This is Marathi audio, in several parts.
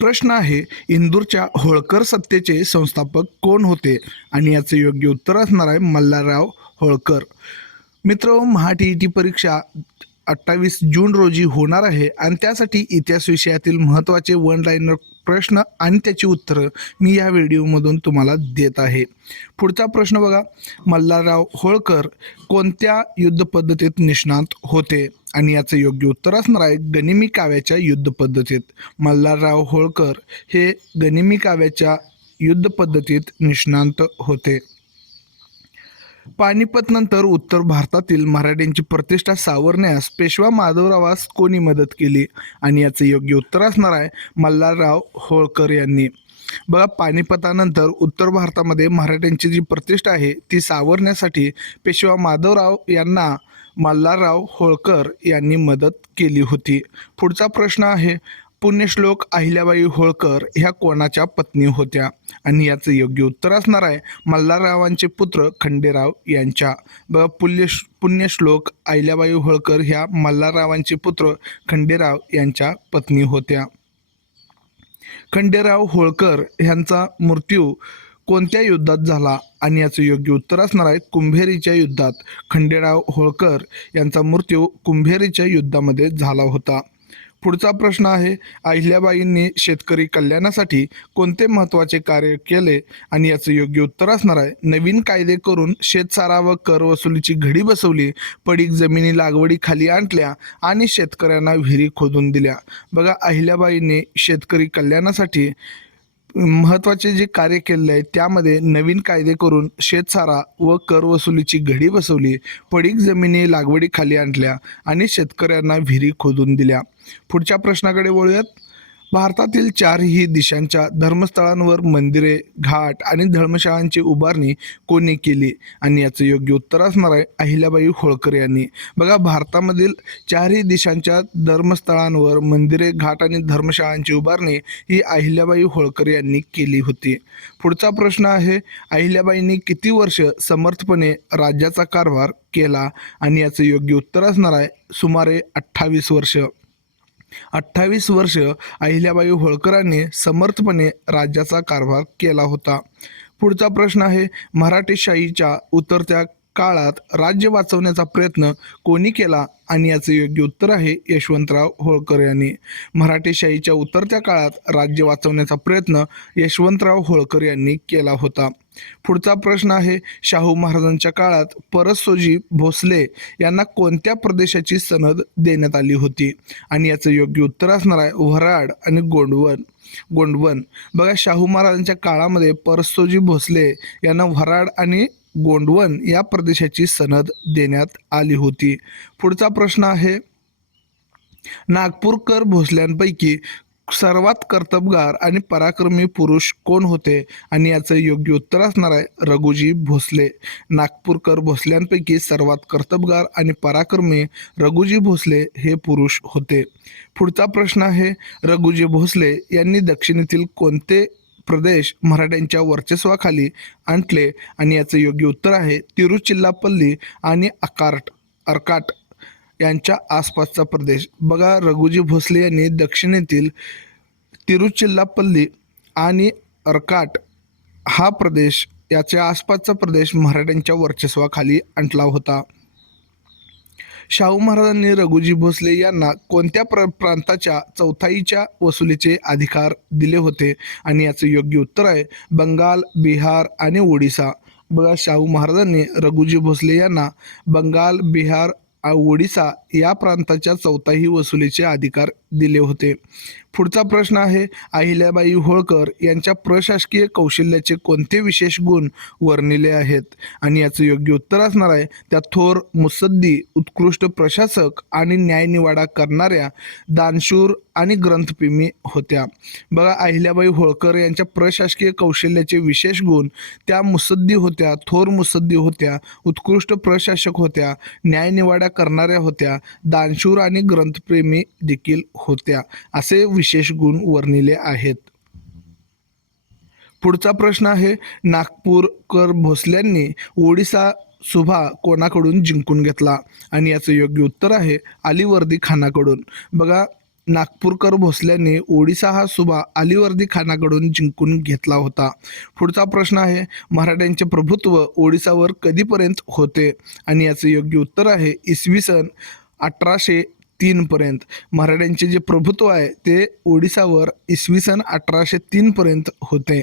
प्रश्न आहे, इंदूरच्या होळकर सत्तेचे संस्थापक कोण होते? आणि याचं योग्य उत्तर असणार आहे मल्हारराव होळकर. मित्र, महा-टी-ई-टी परीक्षा 28 जून रोजी होणार आहे आणि त्यासाठी इतिहास विषयातील महत्त्वाचे वन लाईनर प्रश्न आणि त्याची उत्तरं मी या व्हिडिओमधून तुम्हाला देत आहे. पुढचा प्रश्न बघा, मल्हारराव होळकर कोणत्या युद्ध पद्धतीत निष्णात होते? आणि याचं योग्य उत्तर असणार आहे गनिमी काव्याच्या युद्ध पद्धतीत. मल्हारराव होळकर हे गनिमी काव्याच्या युद्ध पद्धतीत निष्णात होते. पानिपत नंतर उत्तर भारतातील मराठ्यांची प्रतिष्ठा सावरण्यास पेशवा माधवरावास कोणी मदत केली? आणि याचं योग्य उत्तर असणार आहे मल्हारराव होळकर यांनी. बघा, पानिपतानंतर उत्तर भारतामध्ये मराठ्यांची जी प्रतिष्ठा आहे ती सावरण्यासाठी पेशवा माधवराव यांना मल्हारराव होळकर यांनी मदत केली होती. पुढचा प्रश्न आहे, पुण्यश्लोक अहिल्याबाई होळकर ह्या कोणाच्या पत्नी होत्या? आणि याचं योग्य उत्तर असणार आहे मल्हाररावांचे पुत्र खंडेराव यांच्या. बघा, पुण्यश्लोक अहिल्याबाई होळकर ह्या मल्हाररावांचे पुत्र खंडेराव यांच्या पत्नी होत्या. खंडेराव होळकर यांचा मृत्यू कोणत्या युद्धात झाला? आणि याचं योग्य उत्तर असणार आहे कुंभेरीच्या युद्धात. खंडेराव होळकर यांचा मृत्यू कुंभेरीच्या युद्धामध्ये झाला होता. पुढचा प्रश्न आहे, अहिल्याबाईंनी शेतकरी कल्याणासाठी कोणते महत्त्वाचे कार्य केले? आणि याचं योग्य उत्तर असणार आहे नवीन कायदे करून शेतसारा व कर वसुलीची घडी बसवली, पडीक जमिनी लागवडीखाली आणल्या आणि शेतकऱ्यांना विहिरी खोदून दिल्या. बघा, अहिल्याबाईंनी शेतकरी कल्याणासाठी महत्त्वाचे जे कार्य केले आहे त्यामध्ये नवीन कायदे करून शेतसारा व कर वसुलीची घडी बसवली, पडीक जमिनी लागवडीखाली आणल्या आणि शेतकऱ्यांना विहिरी खोदून दिल्या. पुढच्या प्रश्नाकडे वळूयात. भारतातील चारही दिशांच्या धर्मस्थळांवर मंदिरे, घाट आणि धर्मशाळांची उभारणी कोणी केली? आणि याचं योग्य उत्तर असणार आहे अहिल्याबाई होळकर यांनी. बघा, भारतामधील चारही दिशांच्या धर्मस्थळांवर मंदिरे, घाट आणि धर्मशाळांची उभारणी ही अहिल्याबाई होळकर यांनी केली होती. पुढचा प्रश्न आहे, अहिल्याबाईंनी किती वर्ष समर्थपणे राज्याचा कारभार केला? आणि याचं योग्य उत्तर असणार आहे सुमारे 28 वर्ष. 28 वर्ष अहिल्याबाई होळकरांनी समर्थपणे राज्याचा कारभार केला होता. पुढचा प्रश्न आहे, मराठेशाहीच्या उतरत्या काळात राज्य वाचवण्याचा प्रयत्न कोणी केला? आणि याचं योग्य उत्तर आहे यशवंतराव होळकर यांनी. मराठेशाहीच्या उतरत्या काळात राज्य वाचवण्याचा प्रयत्न यशवंतराव होळकर यांनी केला होता. पुढचा प्रश्न आहे, शाहू महाराजांच्या काळात परसोजी भोसले यांना कोणत्या प्रदेशाची सनद देण्यात आली होती? आणि याचं योग्य उत्तर असणार आहे वऱ्हाड आणि गोंडवन. बघा, शाहू महाराजांच्या काळामध्ये परसोजी भोसले यांना वऱ्हाड आणि गोंडवन या प्रदेशाची सनद देण्यात आली होती. पुढचा प्रश्न आहे, नागपूरकर भोसल्यांपैकी सर्वात कर्तबगार आणि पराक्रमी पुरुष कोण होते? आणि याचं योग्य उत्तर असणार आहे रघुजी भोसले. नागपूरकर भोसल्यांपैकी सर्वात कर्तबगार आणि पराक्रमी रघुजी भोसले हे पुरुष होते. पुढचा प्रश्न आहे, रघुजी भोसले यांनी दक्षिणेतील कोणते प्रदेश मराठ्यांच्या वर्चस्वाखाली आणले? आणि याचं योग्य उत्तर आहे तिरुचिल्लापल्ली आणि अर्काट यांच्या आसपासचा प्रदेश. बघा, रघुजी भोसले यांनी दक्षिणेतील तिरुचिल्लापल्ली आणि अर्काट हा प्रदेश, याच्या आसपासचा प्रदेश मराठ्यांच्या वर्चस्वाखाली आणला होता. शाहू महाराजांनी रघुजी भोसले यांना कोणत्या प्रांताच्या चौथाईच्या वसुलीचे अधिकार दिले होते? आणि याचं योग्य उत्तर आहे बंगाल, बिहार आणि ओडिसा. बघा, शाहू महाराजांनी रघुजी भोसले यांना बंगाल, बिहार, ओडिसा या प्रांताच्या चौथाई वसुलीचे अधिकार दिले होते. पुढचा प्रश्न आहे, अहिल्याबाई होळकर यांच्या प्रशासकीय कौशल्याचे कोणते विशेष गुण वर्णिले आहेत? आणि याचं योग्य उत्तर असणार आहे त्या थोर, मुत्सद्दी, उत्कृष्ट प्रशासक आणि न्यायनिवाडा करणाऱ्या, दानशूर आणि ग्रंथप्रेमी होत्या. बघा, अहिल्याबाई होळकर यांच्या प्रशासकीय कौशल्याचे विशेष गुण त्या मुत्सद्दी होत्या, थोर मुत्सद्दी होत्या, उत्कृष्ट प्रशासक होत्या, न्यायनिवाडा करणाऱ्या होत्या, दानशूर आणि ग्रंथप्रेमी देखील होत्या, असे विशेष गुण वर्णिले आहेत. पुढचा प्रश्न आहे, नागपूरकर भोसल्यांनी ओडिसा सुभा कोणाकडून जिंकून घेतला? आणि याचं योग्य उत्तर आहे अलीवर्दी खानाकडून. बघा, नागपूरकर भोसल्याने ओडिसा हा सुभा अलीवर्दी खानाकडून जिंकून घेतला होता. पुढचा प्रश्न आहे, मराठ्यांचे प्रभुत्व ओडिसावर कधीपर्यंत होते? आणि याचं योग्य उत्तर आहे इसवी सन 1803 पर्यंत. मराठ्यांचे जे प्रभुत्व आहे ते ओडिसावर इसवी सन 1803 पर्यंत होते.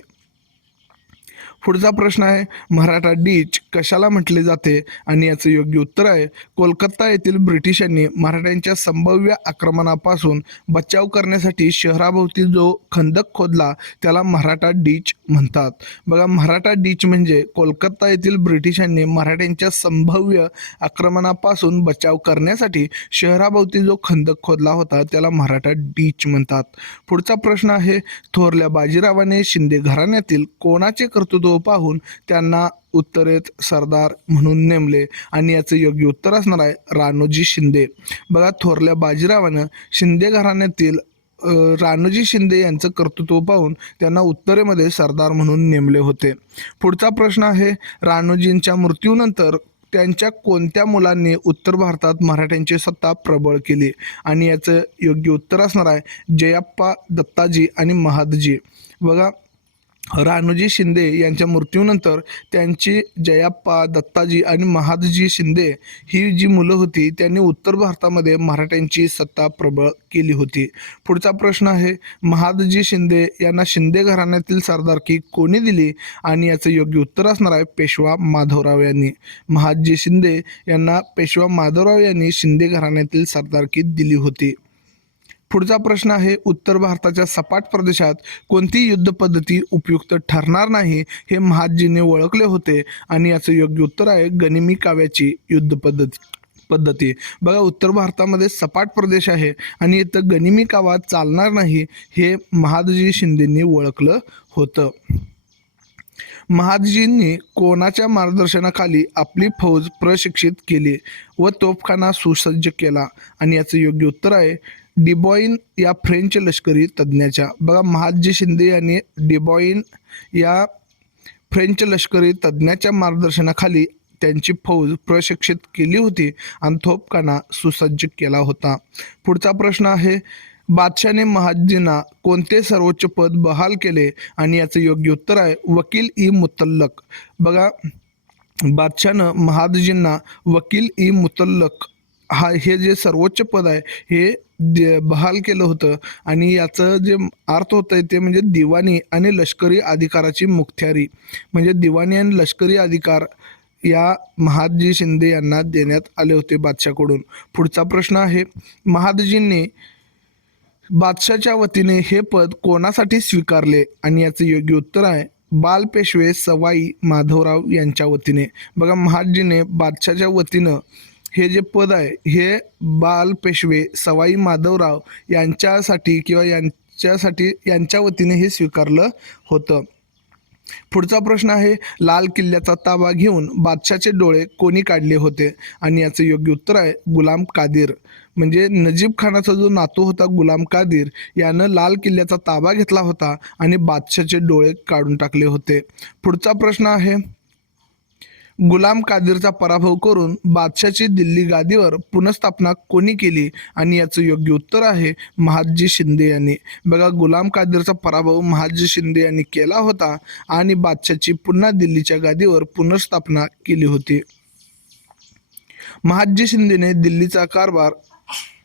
पुढचा प्रश्न आहे, मराठा डीच कशाला म्हटले जाते? आणि याचं योग्य उत्तर आहे, कोलकाता येथील ब्रिटिशांनी मराठ्यांच्या संभाव्य आक्रमणापासून बचाव करण्यासाठी शहराभोवती जो खंदक खोदला त्याला मराठा डीच म्हणतात. बघा, मराठा डीच म्हणजे कोलकाता येथील ब्रिटिशांनी मराठ्यांच्या संभाव्य आक्रमणापासून बचाव करण्यासाठी शहराभोवती जो खंदक खोदला होता त्याला मराठा डीच म्हणतात. पुढचा प्रश्न आहे, थोरल्या बाजीरावाने शिंदे घराण्यातील कोणाचे कर्तृत्व पाहून त्यांना उत्तरेत सरदार म्हणून नेमले? आणि याचं योग्य उत्तर असणार आहे राणोजी शिंदे. बघा, थोरल्या बाजीरावानं शिंदे घराण्यातील राणोजी शिंदे यांचं कर्तृत्व पाहून त्यांना उत्तरेमध्ये सरदार म्हणून नेमले होते. पुढचा प्रश्न आहे, राणोजींच्या मृत्यूनंतर त्यांच्या कोणत्या मुलांनी उत्तर भारतात मराठ्यांची सत्ता प्रबळ केली? आणि याचं योग्य उत्तर असणार आहे जयाप्पा, दत्ताजी आणि महादजी. बघा, राणोजी शिंदे यांच्या मृत्यूनंतर त्यांची जयाप्पा, दत्ताजी आणि महादजी शिंदे ही जी मुलं होती त्यांनी उत्तर भारतामध्ये मराठ्यांची सत्ता प्रबळ केली होती. पुढचा प्रश्न आहे, महादजी शिंदे यांना शिंदे घराण्यातील सरदारकी कोणी दिली? आणि याचं योग्य उत्तर असणार आहे पेशवा माधवराव यांनी. महादजी शिंदे यांना पेशवा माधवराव यांनी शिंदे घराण्यातील सरदारकी दिली होती. पुढचा प्रश्न आहे, उत्तर भारताच्या सपाट प्रदेशात कोणती युद्ध पद्धती उपयुक्त ठरणार नाही हे महादजीने ओळखले होते? आणि याचं योग्य उत्तर आहे गनिमी काव्याची युद्ध पद्धती. बघा, उत्तर भारतामध्ये सपाट प्रदेश आहे आणि इथं गनिमी कावा चालणार नाही हे महादजी शिंदेंनी ओळखलं होतं. महादजींनी कोणाच्या मार्गदर्शनाखाली आपली फौज प्रशिक्षित केली व तोफखाना सुसज्ज केला? आणि याचं योग्य उत्तर आहे डिबॉइन या फ्रेंच लष्करी तज्ज्ञाच्या. बघा, महादजी शिंदे यांनी डिबॉइन या फ्रेंच लष्करी तज्ज्ञाच्या मार्गदर्शनाखाली त्यांची फौज प्रशिक्षित केली होती आणि तोफखाना सुसज्ज केला होता. पुढचा प्रश्न आहे, बादशाने महादजींना कोणते सर्वोच्च पद बहाल केले? आणि याचं योग्य उत्तर आहे वकील ई मुतल्लक. बघा, बादशानं महादजींना वकील ई मुतल्लक हे जे सर्वोच्च पद आहे हे बहाल केलं होतं आणि याचं जे अर्थ होतं ते म्हणजे दिवाणी आणि लष्करी अधिकाराची मुख्त्यारी, म्हणजे दिवाणी आणि लष्करी अधिकार या महादजी शिंदे यांना देण्यात आले होते बादशाकडून. पुढचा प्रश्न आहे, महादजींनी बादशाच्या वतीने हे पद कोणासाठी स्वीकारले? आणि याचं योग्य उत्तर आहे बालपेशवे सवाई माधवराव यांच्या वतीने. बघा, महादजीने बादशाच्या वतीनं हे जे पद आहे हे बालपेशवे सवाई माधवराव यांच्यासाठी किंवा यांच्या वतीने हे स्वीकारलं होतं. पुढचा प्रश्न आहे, लाल किल्ल्याचा ताबा घेऊन बादशाचे डोळे कोणी काढले होते? आणि याचं योग्य उत्तर आहे गुलाम कादिर. म्हणजे नजीब खानाचा जो नातू होता गुलाम कादिर यानं लाल किल्ल्याचा ताबा घेतला होता आणि बादशाचे डोळे काढून टाकले होते. पुढचा प्रश्न आहे, गुलाम कादिरचा पराभव करून बादशाची दिल्ली गादीवर पुनर्स्थापना कोणी केली? आणि याचं योग्य उत्तर आहे महादजी शिंदे यांनी. बघा, गुलाम कादिरचा पराभव महादजी शिंदे यांनी केला होता आणि बादशाची पुन्हा दिल्लीच्या गादीवर पुनर्स्थापना केली होती. महादजी शिंदेने दिल्लीचा कारभार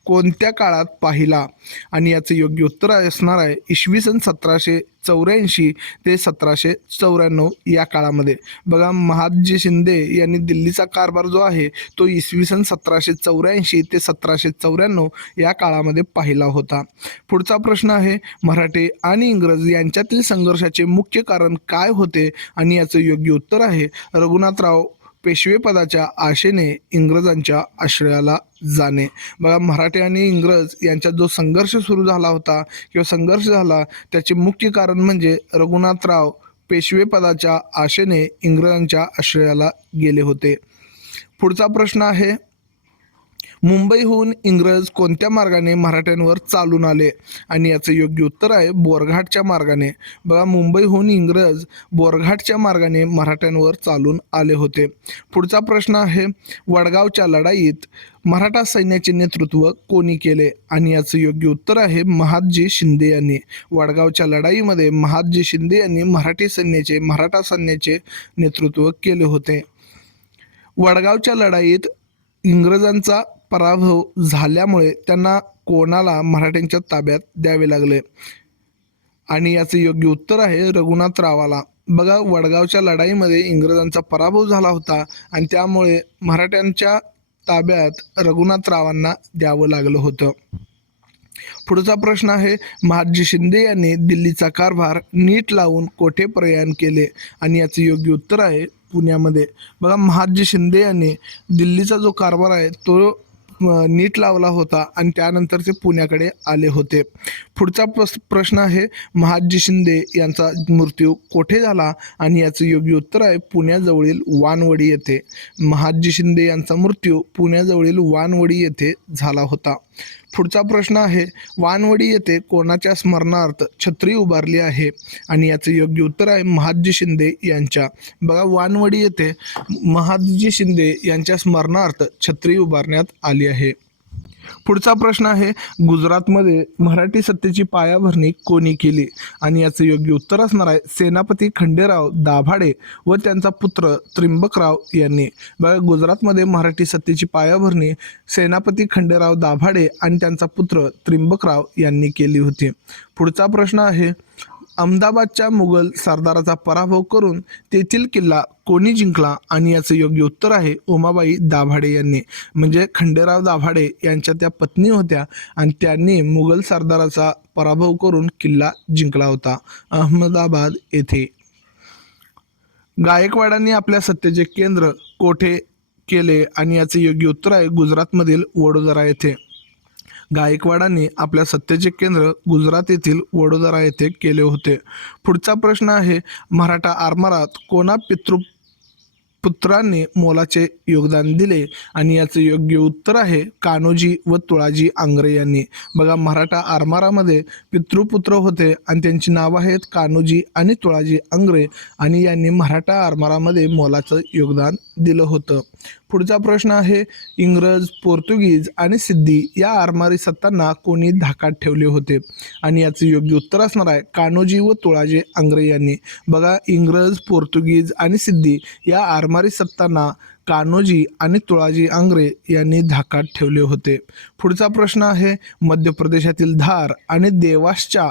कोणत्या काळात पाहिला? आणि याचं योग्य उत्तर असणार आहे इसवी सन 1784 ते 1794 या काळामध्ये. बघा, महादजी शिंदे यांनी दिल्लीचा कारभार जो आहे तो इसवी सन 1784 ते 1794 या काळामध्ये पाहिला होता. पुढचा प्रश्न आहे, मराठे आणि इंग्रज यांच्यातील संघर्षाचे मुख्य कारण काय होते? आणि याचं योग्य उत्तर आहे रघुनाथराव पेशवेपदाच्या आशेने इंग्रजांच्या आश्रयाला जाणे. बघा, मराठे आणि इंग्रज यांच्यात जो संघर्ष सुरू झाला होता किंवा संघर्ष झाला त्याचे मुख्य कारण म्हणजे रघुनाथराव पेशवेपदाच्या आशेने इंग्रजांच्या आश्रयाला गेले होते. पुढचा प्रश्न आहे, मुंबईहून इंग्रज कोणत्या मार्गाने मराठ्यांवर चालून आले आणि याचं योग्य उत्तर आहे बोरघाटच्या मार्गाने. बघा, मुंबईहून इंग्रज बोरघाटच्या मार्गाने मराठ्यांवर चालून आले होते. पुढचा प्रश्न आहे वडगावच्या लढाईत मराठा सैन्याचे नेतृत्व कोणी केले आणि याचं योग्य उत्तर आहे महादजी शिंदे यांनी. वडगावच्या लढाईमध्ये महादजी शिंदे यांनी मराठा सैन्याचे नेतृत्व केले होते. वडगावच्या लढाईत इंग्रजांचा पराभव झाल्यामुळे त्यांना कोणाला मराठ्यांच्या ताब्यात द्यावे लागले आणि याचं योग्य उत्तर आहे रघुनाथरावाला. बघा, वडगावच्या लढाईमध्ये इंग्रजांचा पराभव झाला होता आणि त्यामुळे मराठ्यांच्या ताब्यात रघुनाथरावांना द्यावं लागलं होतं. पुढचा प्रश्न आहे महादजी शिंदे यांनी दिल्लीचा कारभार नीट लावून कोठे प्रयाण केले आणि याचं योग्य उत्तर आहे पुण्यामध्ये. बघा, महादजी शिंदे यांनी दिल्लीचा जो कारभार आहे तो नीट लावला होता आणि त्यानंतर ते पुण्याकडे आले होते. पुढचा प्रश्न आहे महादजी शिंदे यांचा मृत्यू कोठे झाला आणि याचं योग्य उत्तर आहे पुण्याजवळील वानवडी येथे. महादजी शिंदे यांचा मृत्यू पुण्याजवळील वानवडी येथे झाला होता. पुढचा प्रश्न आहे वानवडी येथे कोणाच्या स्मरणार्थ छत्री उभारली आहे आणि याचं योग्य उत्तर आहे महादजी शिंदे यांच्या. बघा, वानवडी येथे महादजी शिंदे यांच्या स्मरणार्थ छत्री उभारण्यात आली आहे. पुढचा प्रश्न आहे गुजरातमध्ये मराठी सत्तेची पायाभरणी कोणी केली आणि याचं योग्य उत्तर असणार आहे सेनापती खंडेराव दाभाडे व त्यांचा पुत्र त्र्यंबकराव यांनी. बघा, गुजरातमध्ये मराठी सत्तेची पायाभरणी सेनापती खंडेराव दाभाडे आणि त्यांचा पुत्र त्र्यंबकराव यांनी केली होती. पुढचा प्रश्न आहे अहमदाबादच्या मुघल सरदाराचा पराभव करून तेथील किल्ला कोणी जिंकला आणि याचं योग्य उत्तर आहे उमाबाई दाभाडे यांनी. म्हणजे खंडेराव दाभाडे यांच्या त्या पत्नी होत्या आणि त्यांनी मुघल सरदाराचा पराभव करून किल्ला जिंकला होता अहमदाबाद येथे. गायकवाडांनी आपल्या सत्तेचे केंद्र कोठे केले आणि याचे योग्य उत्तर आहे गुजरातमधील वडोदरा येथे. गायकवाडांनी आपल्या सत्तेचे केंद्र गुजरात येथील वडोदरा येथे केले होते. पुढचा प्रश्न आहे मराठा आरमारात कोणा पुत्रांनी मोलाचे योगदान दिले आणि याचे योग्य उत्तर आहे कान्होजी व तुळाजी आंग्रे यांनी. बघा, मराठा आरमारामध्ये पितृपुत्र होते आणि त्यांची नावं आहेत कान्होजी आणि तुळाजी आंग्रे आणि यांनी मराठा आरमारामध्ये मोलाचं योगदान दिलं होतं. पुढचा प्रश्न आहे इंग्रज, पोर्तुगीज आणि सिद्धी या आरमारी सत्तांना कोणी धाकात ठेवले होते आणि याचे योग्य उत्तर असणार आहे कान्होजी व तुळाजी आंग्रे यांनी. बघा, इंग्रज, पोर्तुगीज आणि सिद्धी या आरमारी सत्तांना कान्होजी आणि तुळाजी आंग्रे यांनी धाकात ठेवले होते. पुढचा प्रश्न आहे मध्य प्रदेशातील धार आणि देवासच्या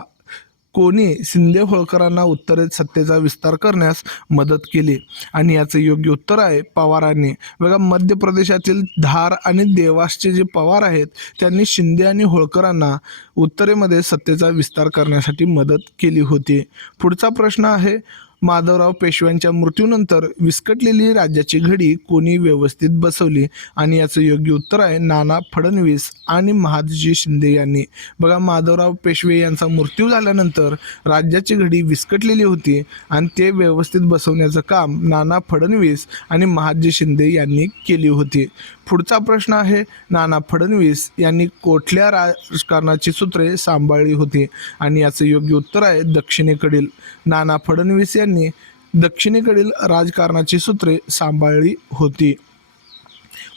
कोणी शिंदे होळकरांना उत्तरेत सत्तेचा विस्तार करण्यास मदत केली आणि याचं योग्य उत्तर आहे पवारांनी. बघा, मध्य प्रदेशातील धार आणि देवासचे जे पवार आहेत त्यांनी शिंदे आणि होळकरांना उत्तरेमध्ये सत्तेचा विस्तार करण्यासाठी मदत केली होती. पुढचा प्रश्न आहे माधवराव पेशव्यांच्या मृत्यूनंतर विस्कटलेली राज्याची घडी कोणी व्यवस्थित बसवली आणि याचं योग्य उत्तर आहे नाना फडणवीस आणि महादजी शिंदे यांनी. बघा, माधवराव पेशवे यांचा मृत्यू झाल्यानंतर राज्याची घडी विस्कटलेली होती आणि ते व्यवस्थित बसवण्याचं काम नाना फडणवीस आणि महादजी शिंदे यांनी केली होती. पुढचा प्रश्न आहे नाना फडणवीस यांनी कुठल्या राजकारणाची सूत्रे सांभाळली होती आणि याचं योग्य उत्तर आहे दक्षिणेकडील. नाना फडणवीस यांनी दक्षिणेकडील राजकारणाची सूत्रे सांभाळली होती.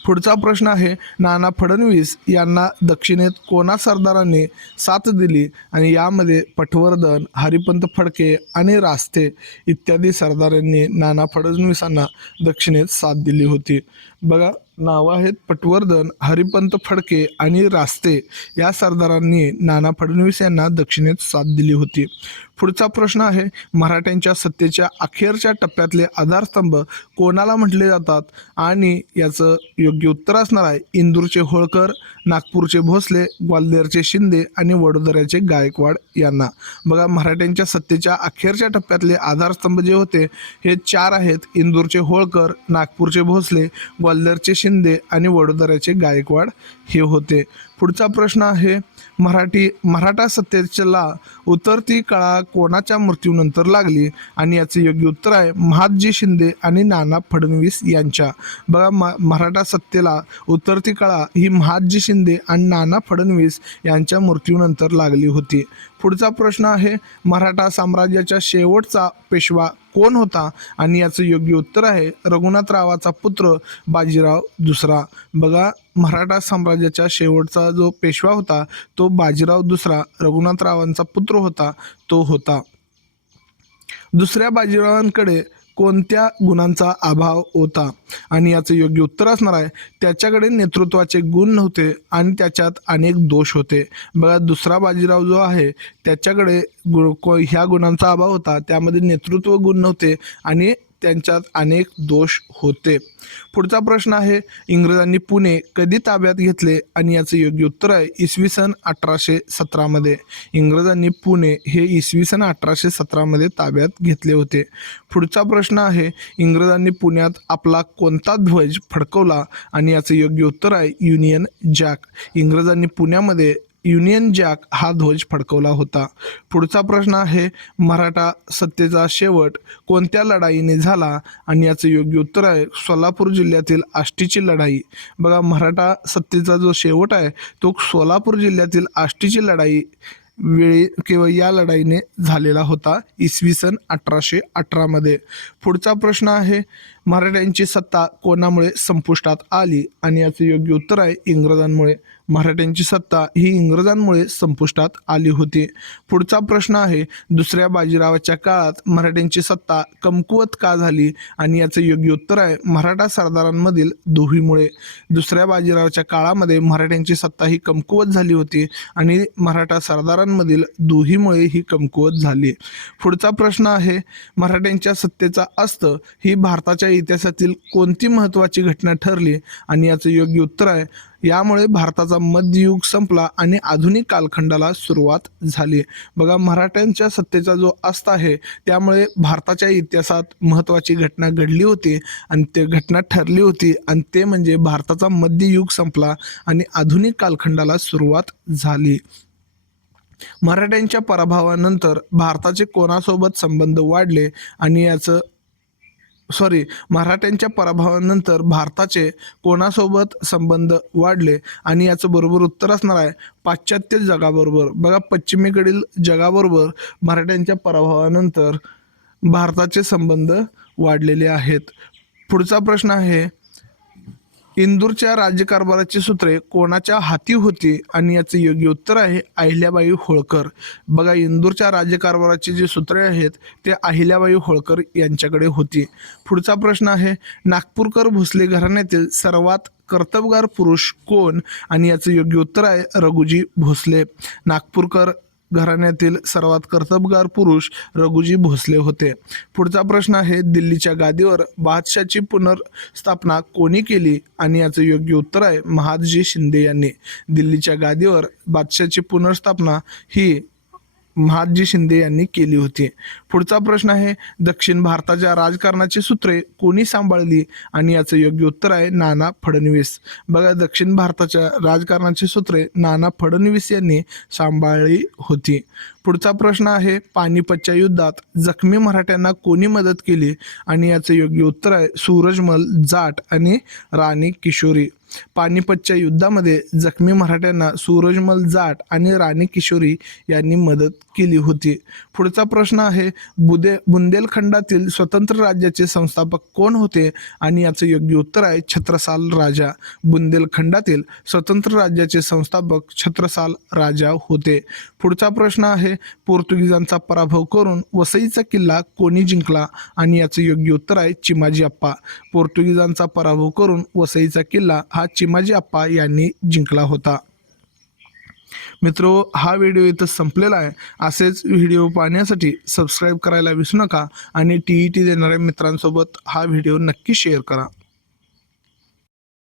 पुढचा प्रश्न आहे नाना फडणवीस यांना दक्षिणेत कोणा सरदारांनी साथ दिली आणि यामध्ये पटवर्धन, हरिपंत फडके आणि रास्ते इत्यादी सरदारांनी नाना फडणवीसांना दक्षिणेत साथ दिली होती. बघा, नावं आहेत पटवर्धन, हरिपंत फडके आणि रास्ते या सरदारांनी नाना फडणवीस यांना दक्षिणेत साथ दिली होती. पुढचा प्रश्न आहे मराठ्यांच्या सत्तेच्या अखेरच्या टप्प्यातले आधारस्तंभ कोणाला म्हटले जातात आणि याचं योग्य उत्तर असणार आहे इंदूरचे होळकर, नागपूरचे भोसले, ग्वाल्हेरचे शिंदे आणि वडोदऱ्याचे गायकवाड यांना. बघा, मराठ्यांच्या सत्तेच्या अखेरच्या टप्प्यातले आधारस्तंभ जे होते हे 4 आहेत. इंदूरचे होळकर, नागपूरचे भोसले, ग्वाल्हेरचे शिंदे आणि वडोदऱ्याचे गायकवाड हे होते. पुढचा प्रश्न आहे मराठा सत्तेला उतरती कळा कोणाच्या मृत्यूनंतर लागली आणि याचे योग्य उत्तर आहे महादजी शिंदे आणि नाना फडणवीस यांच्या. बघा मराठा सत्तेला उतरती कळा ही महादजी शिंदे आणि नाना फडणवीस यांच्या मृत्यूनंतर लागली होती. पुढचा प्रश्न आहे मराठा साम्राज्याचा शेवटचा पेशवा कोण होता आणि याचं योग्य उत्तर आहे रघुनाथरावाचा पुत्र बाजीराव दुसरा. बघा मराठा साम्राज्याचा शेवटचा जो पेशवा होता तो बाजीराव दुसरा रघुनाथरावांचा पुत्र होता तो होता. दुसऱ्या बाजीरावांकडे कोणत्या गुणांचा अभाव होता आणि याचं योग्य उत्तर असणार आहे त्याच्याकडे नेतृत्वाचे गुण नव्हते आणि त्याच्यात अनेक दोष होते. बघा दुसरा बाजीराव जो आहे त्याच्याकडे ह्या गुणांचा अभाव होता, त्यामध्ये नेतृत्व गुण नव्हते आणि त्यांच्यात अनेक दोष होते. पुढचा प्रश्न आहे इंग्रजांनी पुणे कधी ताब्यात घेतले आणि याचं योग्य उत्तर आहे इसवी सन 1817 मध्ये. इंग्रजांनी पुणे हे इसवी सन 1817 मध्ये ताब्यात घेतले होते. पुढचा प्रश्न आहे इंग्रजांनी पुण्यात आपला कोणता ध्वज फडकवला आणि याचं योग्य उत्तर आहे युनियन जॅक. इंग्रजांनी पुण्यामध्ये युनियन जॅक हा ध्वज फडकवला होता. पुढचा प्रश्न आहे मराठा सत्तेचा शेवट कोणत्या लढाईने झाला आणि याचं योग्य उत्तर आहे सोलापूर जिल्ह्यातील आष्टीची लढाई. बघा मराठा सत्तेचा जो शेवट आहे तो सोलापूर जिल्ह्यातील आष्टीची लढाई वेळी किंवा या लढाईने झालेला होता इसवी सन 1818 मध्ये. पुढचा प्रश्न आहे मराठ्यांची सत्ता कोणामुळे संपुष्टात आली आणि याचं योग्य उत्तर आहे इंग्रजांमुळे. मराठ्यांची सत्ता ही इंग्रजांमुळे संपुष्टात आली होती. पुढचा प्रश्न आहे दुसऱ्या बाजीरावाच्या काळात मराठ्यांची सत्ता कमकुवत का झाली आणि याचं योग्य उत्तर आहे मराठा सरदारांमधील दुहीमुळे. दुसऱ्या बाजीरावाच्या काळामध्ये मराठ्यांची सत्ता ही कमकुवत झाली होती आणि मराठा सरदारांमधील दुहीमुळे ही कमकुवत झाली. पुढचा प्रश्न आहे मराठ्यांच्या सत्तेचा अस्त ही भारताच्या इतिहासातील कोणती महत्त्वाची घटना ठरली आणि याचं योग्य उत्तर आहे यामुळे भारताचा मध्ययुग संपला आणि आधुनिक कालखंडाला सुरुवात झाली. बघा मराठ्यांच्या सत्तेचा जो अस्त आहे त्यामुळे भारताच्या इतिहासात महत्त्वाची घटना घडली होती आणि ते घटना ठरली होती आणि ते म्हणजे भारताचा मध्ययुग संपला आणि आधुनिक कालखंडाला सुरुवात झाली. मराठ्यांच्या पराभवानंतर भारताचे कोणासोबत संबंध वाढले आणि मराठ्यांच्या पराभवानंतर भारताचे कोणासोबत संबंध वाढले आणि याचं बरोबर उत्तर असणार आहे पाश्चात्य जगाबरोबर. बघा पश्चिमेकडील जगाबरोबर मराठ्यांच्या पराभवानंतर भारताचे संबंध वाढलेले आहेत. पुढचा प्रश्न आहे इंदूरच्या राज्यकारभाराची सूत्रे कोणाच्या हाती होती आणि याचे योग्य उत्तर आहे अहिल्याबाई होळकर. बघा इंदूरच्या राज्यकारभाराची जी सूत्रे आहेत ते अहिल्याबाई होळकर यांच्याकडे होती. पुढचा प्रश्न आहे नागपूरकर भोसले घराण्यातील सर्वात कर्तबगार पुरुष कोण आणि याचे योग्य उत्तर आहे रघुजी भोसले. नागपूरकर घराण्यातील सर्वात कर्तबगार पुरुष रघुजी भोसले होते. पुढचा प्रश्न आहे दिल्लीच्या गादीवर बादशाहची पुनर्स्थापना कोणी केली आणि याचं योग्य उत्तर आहे महादजी शिंदे यांनी. दिल्लीच्या गादीवर बादशाहची पुनर्स्थापना ही महादजी शिंदे यांनी केली होती. पुढचा प्रश्न आहे दक्षिण भारताच्या राजकारणाची सूत्रे कोणी सांभाळली आणि याचं योग्य उत्तर आहे नाना फडणवीस. बघा दक्षिण भारताच्या राजकारणाची सूत्रे नाना फडणवीस यांनी सांभाळली होती. पुढचा प्रश्न आहे पानिपतच्या युद्धात जखमी मराठ्यांना कोणी मदत केली आणि याचं योग्य उत्तर आहे सूरजमल जाट आणि राणी किशोरी. पानिपतच्या युद्धामध्ये जखमी मराठ्यांना सूरजमल जाट आणि राणी किशोरी यांनी मदत केली होती. पुढचा प्रश्न आहे बुंदेलखंडातील स्वतंत्र राज्याचे संस्थापक कोण होते आणि याचं योग्य उत्तर आहे छत्रसाल राजा. बुंदेलखंडातील स्वतंत्र राज्याचे संस्थापक छत्रसाल राजा होते. पुढचा प्रश्न आहे पोर्तुगीजांचा पराभव करून वसईचा किल्ला कोणी जिंकला आणि याचं योग्य उत्तर आहे चिमाजी अप्पा. पोर्तुगीजांचा पराभव करून वसईचा किल्ला हा चिमाजी अप्पा यांनी जिंकला होता. मित्रो हा व्हिडिओ इथं संपलेला आहे. असेच व्हिडिओ पाहण्यासाठी सबस्क्राईब करायला विसरू नका आणि TET देणाऱ्या मित्रांसोबत हा व्हिडिओ नक्की शेअर करा.